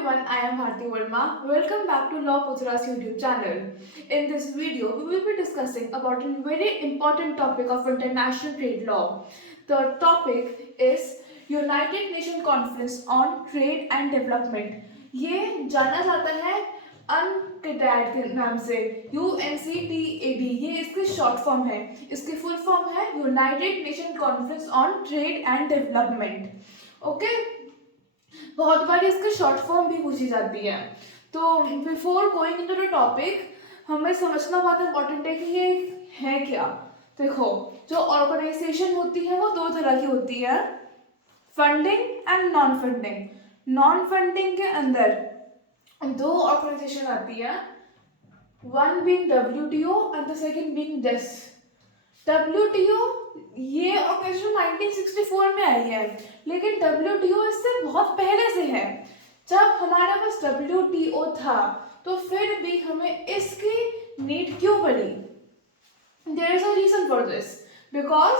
everyone, I am Bharti Verma. Welcome back to Law Putra's YouTube channel. In this video, we will be discussing about a very important topic of international trade law. The topic is United Nations Conference on Trade and Development. ये जाना जाता है UNCTAD के नाम से, UNCTAD. ये इसकी short form है. इसकी फुल फॉर्म है United Nation Conference on Trade and development. Okay, बहुत बार इसकी शॉर्ट फॉर्म भी पूछी जाती है. तो before going into the topic, हमें समझना बहुत इंपॉर्टेंट है कि ये है क्या. देखो, जो ऑर्गेनाइजेशन होती है वो दो तरह की होती है, funding and non funding. Non funding के अंदर दो ऑर्गेनाइजेशन आती है, one being WTO and the second being this. WTO ये ऑर्गेनाइजेशन 1964 में आई है, लेकिन WTO इससे बहुत पहले से है. जब हमारे पास WTO था तो फिर भी हमें इसकी नीड क्यों पड़ी? There is a reason for this. Because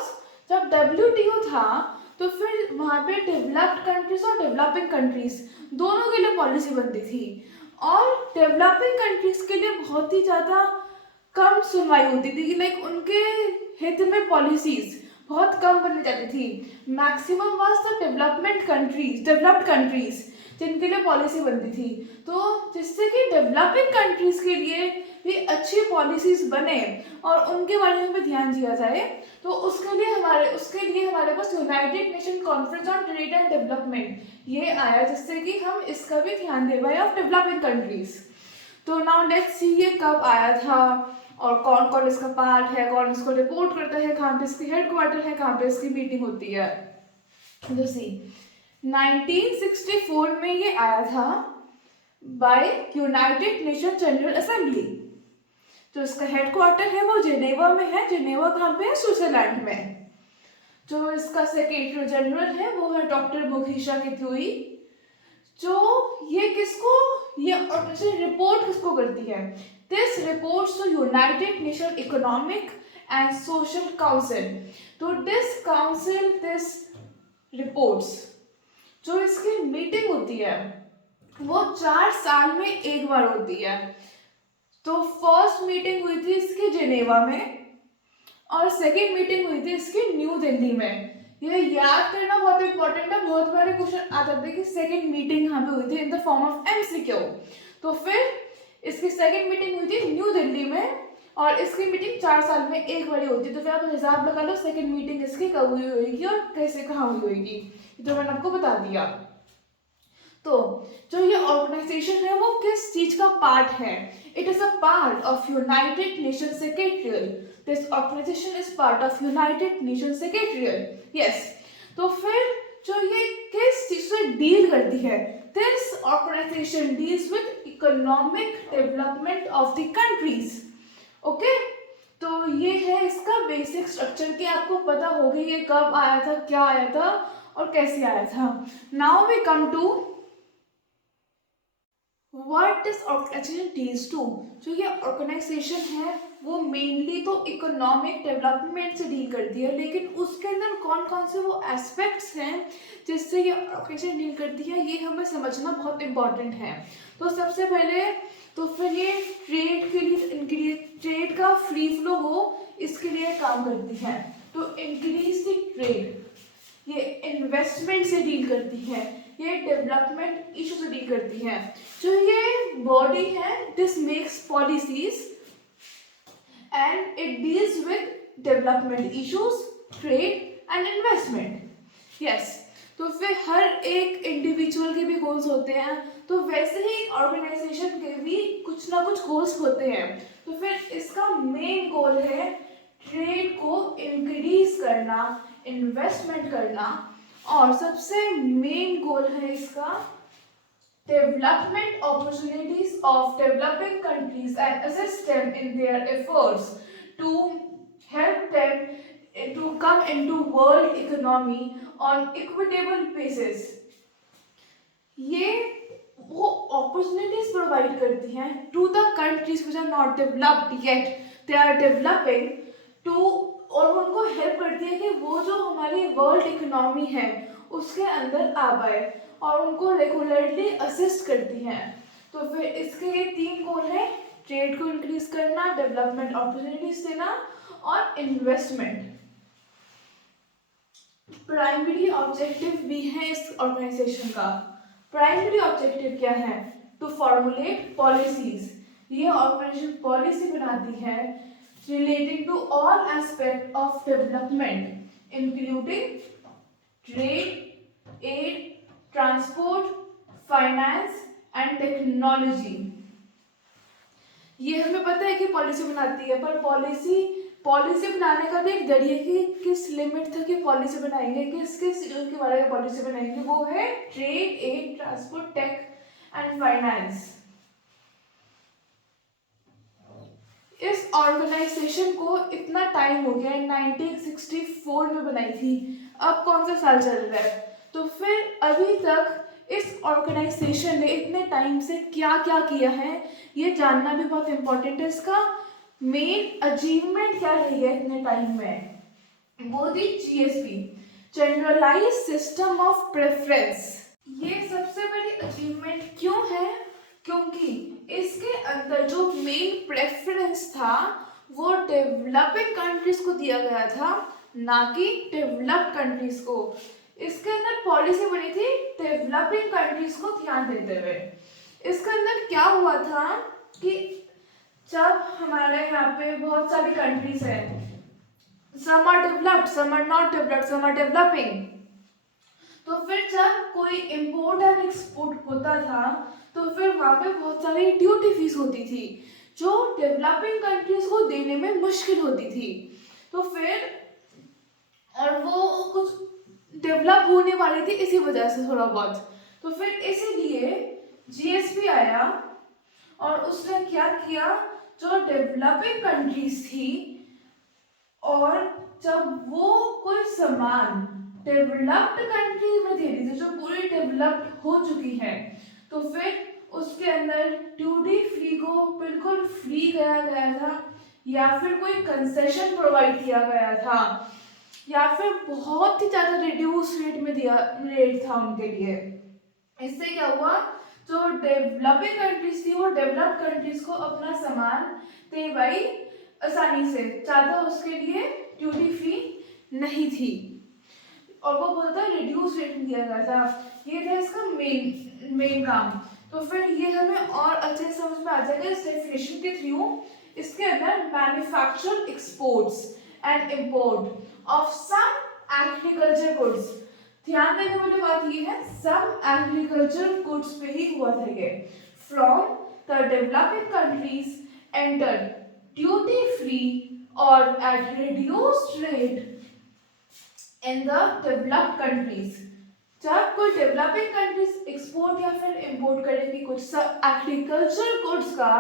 जब WTO था तो फिर वहाँ पे डेवलप्ड कंट्रीज और डेवलपिंग कंट्रीज दोनों के लिए पॉलिसी बनती थी, और डेवलपिंग कंट्रीज के लिए बहुत ही ज़्यादा कम सुनवाई होती थी कि लाइक उनके हित में पॉलिसीज बहुत कम बनने जाती थी. Maximum was the developed countries जिनके लिए पॉलिसी बनती थी. तो जिससे कि डेवलपिंग कंट्रीज के लिए भी अच्छी पॉलिसीज बने और उनके बारे में भी ध्यान दिया जाए, तो उसके लिए हमारे पास United Nation Conference on Trade and Development ये आया, जिससे कि हम इसका भी ध्यान दे पाए ऑफ डेवलपिंग कंट्रीज. तो नाउ लेट्स सी ये कब आया था और कौन कौन इसका पार्ट है, कौन इसको रिपोर्ट करता है, कहाँ पे इसकी हेडक्वार्टर है, कहाँ पे इसकी मीटिंग होती है. तो सी 1964 में ये आया था by United Nation General Assembly. जो इसका हेडक्वार्टर है वो जेनेवा में है. जेनेवा कहाँ पे है? स्विट्जरलैंड में. जो इसका सेक्रेटरी जनरल है वो है डॉक्टर मोहिशा कित्यूई. जो ये रिपोर्ट किसको करती है? This reports to United Nation Economic and Social Council. तो दिस रिपोर्ट्स, जो इसकी मीटिंग होती है वो 4 साल में एक बार होती है. तो फर्स्ट मीटिंग हुई थी इसकी जेनेवा में और सेकेंड मीटिंग हुई थी इसकी न्यू दिल्ली में. ये याद करना बहुत इंपॉर्टेंट है. बहुत बार क्वेश्चन आ जाते हैं कि सेकेंड मीटिंग कहाँ पे हुई थी in the form of MCQ. तो फिर इसकी सेकेंड मीटिंग हुई थी न्यू दिल्ली में और इसकी मीटिंग 4 साल में एक बार होती है. तो फिर आप हिसाब लगा लो सेकेंड मीटिंग इसकी कब हुई होगी और कैसे कहाँ हुई होगी, जो मैंने आपको बता दिया. तो जो ये ऑर्गेनाइजेशन है वो किस चीज का पार्ट है? It is a part of United Nation secretarial. This organization is part of United Nation secretarial. Yes. तो फिर जो ये किस चीज से डील करती है? This organization deals with economic development of the countries. Okay, तो ये है इसका बेसिक स्ट्रक्चर कि आपको पता होगा ये कब आया था, क्या आया था और कैसे आया था. Now we come to what this organization deals to. जो ये ऑर्गेनाइजेशन है वो मेनली तो इकोनॉमिक डेवलपमेंट से डील करती है, लेकिन उसके अंदर कौन कौन से वो एस्पेक्ट्स हैं जिससे ये ऑर्गेनाइजेशन डील करती है, ये हमें समझना बहुत इंपॉर्टेंट है. तो सबसे पहले तो फिर ये ट्रेड के लिए, इनके लिए ट्रेड का फ्री फ्लो हो इसके लिए काम करती है. तो इंक्रीज द ट्रेड, ये इन्वेस्टमेंट से डील करती है, ये डेवलपमेंट इशू से डील करती है. जो ये बॉडी है this makes policies and it deals with development issues, trade and investment. Yes. तो फिर हर एक इंडिविजुअल के भी गोल्स होते हैं, तो वैसे ही ऑर्गेनाइजेशन के भी कुछ ना कुछ गोल्स होते हैं. तो फिर इसका मेन गोल है ट्रेड को इंक्रीज करना, इन्वेस्टमेंट करना, और सबसे मेन गोल है इसका development opportunities of developing countries and assist them in their efforts to help them to come into world economy on equitable basis. ये वो opportunities provide करती हैं to the countries which are not developed yet, they are developing to, और वो उनको help करती है कि वो जो हमारी वर्ल्ड इकोनॉमी है उसके अंदर आ पाए. और उनको रेगुलरली असिस्ट करती हैं। तो फिर इसके ये 3 गोल हैं: ट्रेड को इंक्रीज करना, डेवलपमेंट अपॉर्चुनिटीज देना और इन्वेस्टमेंट। प्राइमरी ऑब्जेक्टिव भी है इस ऑर्गेनाइजेशन का। प्राइमरी ऑब्जेक्टिव क्या है? To formulate policies. ये ऑर्गेनाइजेशन पॉलिसी बनाती है relating to all aspect of development including trade, aid, transport, finance and technology. ये हमें पता है कि पॉलिसी बनाती है, पर पॉलिसी बनाने का भी एक जरिए कि किस लिमिट तक ये पॉलिसी बनाएंगे, किस किस के बारे में पॉलिसी बनाएंगे, वो है trade, aid, transport, tech and finance. इस ऑर्गेनाइजेशन को इतना टाइम हो गया, 1964 में बनाई थी, अब कौन सा साल चल रहा है? तो फिर अभी तक इस ऑर्गेनाइजेशन ने इतने टाइम से क्या क्या किया है, ये जानना भी बहुत इम्पोर्टेंट है। इसका मेन अचीवमेंट क्या रही है इतने टाइम में, वो थी GSP, generalize system of preference. ये सबसे बड़ी अचीवमेंट क्यों है? क्योंकि इसके अंदर जो मेन प्रेफरेंस था वो डेवलपिंग कंट्रीज को दिया गया था, ना कि डेवलप्ड कंट्रीज को। इसके अंदर पॉलिसी बनी थी डेवलपिंग कंट्रीज को ध्यान देते हुए। इसके अंदर क्या हुआ था कि जब हमारे यहाँ पे बहुत सारी कंट्रीज हैं, some are developed, some are not developed, some are developing, तो फिर जब कोई इम्पोर्ट एंड एक्सपोर्ट होता था तो फिर वहाँ पे बहुत सारी ड्यूटी फीस होती थी जो डेवलपिंग कंट्रीज को देने में मुश्किल होती थी। तो फिर और वो कुछ डेवलप होने वाली थी इसी वजह से थोड़ा बहुत, तो फिर इसीलिए जीएसपी आया और उसने क्या किया, जो डेवलपिंग कंट्रीज थी और जब वो कोई सामान डेवलप्ड कंट्री में दे रही थी जो पूरी डेवलप्ड हो चुकी है, तो फिर उसके अंदर ड्यूटी फ्री को बिल्कुल फ्री किया गया था, या फिर कोई कंसेशन प्रोवाइड किया गया था, या फिर बहुत ही ज़्यादा रिड्यूस रेट में दिया रेट था उनके लिए। इससे क्या हुआ, जो डेवलपिंग कंट्रीज थी वो डेवलप्ड कंट्रीज को अपना सामान दे भाई आसानी से, ज़्यादा उसके लिए ड्यूटी फ्री नहीं थी और वो बोलता है रिड्यूस रेट में दिया गया था। ये था इसका मेन काम। तो फिर ये हमें और अच्छे से समझ में आ जाएगा इस डेफिनेशन के थ्रू। इसके अंदर manufacture, exports and import of some agriculture goods, ध्यान देने वाली बात ये है सम एग्रीकल्चर गुड्स पे ही हुआ था ये, from the developing countries enter duty free और at reduced rate in the developed countries. जब कोई डेवलपिंग कंट्रीज एक्सपोर्ट या फिर इंपोर्ट करेगी कुछ एग्रीकल्चर गुड्स का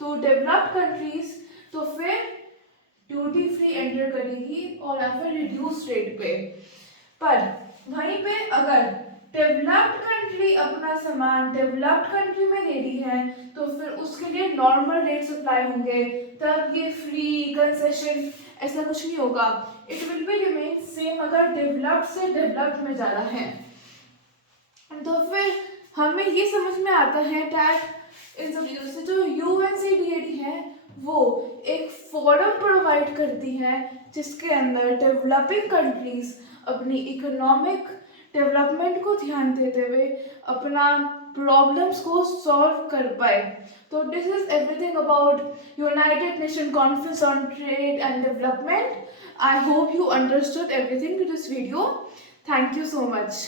तो डेवलप्ड कंट्रीज, तो फिर ड्यूटी फ्री एंटर करेगी और या फिर रिड्यूस रेट पे। पर वहीं पे अगर डेवलप्ड कंट्री अपना सामान डेवलप्ड कंट्री में दे रही है तो फिर उसके लिए नॉर्मल रेट सप्लाई होंगे, तब ये फ्री कंसेशन ऐसा कुछ नहीं होगा, it will be remain same अगर डेवलप्ड से डेवलप्ड में जा रहा है। तो फिर हमें ये समझ में आता है दैट इन सब चीज़ों से जो यूएनसीडीएडी है वो एक फोरम प्रोवाइड करती है जिसके अंदर डेवलपिंग कंट्रीज अपनी इकोनॉमिक डेवलपमेंट को ध्यान देते हुए अपना प्रॉब्लम्स को सॉल्व कर पाए। तो this is everything about United Nation Conference on Trade and development. I hope you understood everything to this video. Thank you so much.